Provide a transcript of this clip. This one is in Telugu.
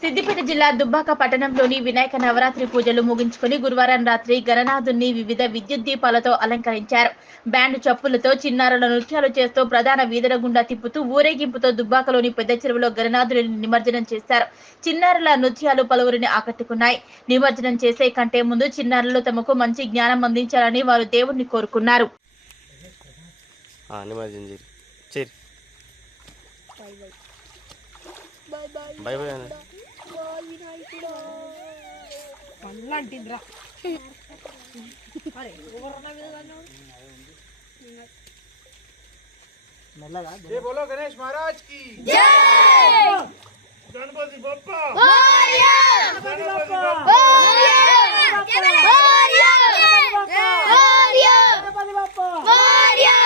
సిద్దిపేట జిల్లా దుబ్బాక పట్టణంలోని వినాయక నవరాత్రి పూజలు ముగించుకుని గురువారం రాత్రి గణనాథుని వివిధ విద్యుత్ దీపాలతో అలంకరించారు. బ్యాండ్ చప్పులతో చిన్నారుల నృత్యాలు చేస్తూ ప్రధాన వీధుల గుండా తిప్పుతూ ఊరేగింపుతో దుబ్బాకలోని పెద్ద చెరువులో గణనాథుని నిమజ్జనం చేశారు. చిన్నారుల నృత్యాలు పలువురిని ఆకట్టుకున్నాయి. నిమజ్జనం చేసే కంటే ముందు చిన్నారులు తమకు మంచి జ్ఞానం అందించాలని వారు దేవుణ్ణి కోరుకున్నారు. బై బై ये बोलो गणेश महाराज की जय। गणपति बप्पा मोरया। गणपति बप्पा मोरया। मोरया। मोरया। गणपति बप्पा मोरया।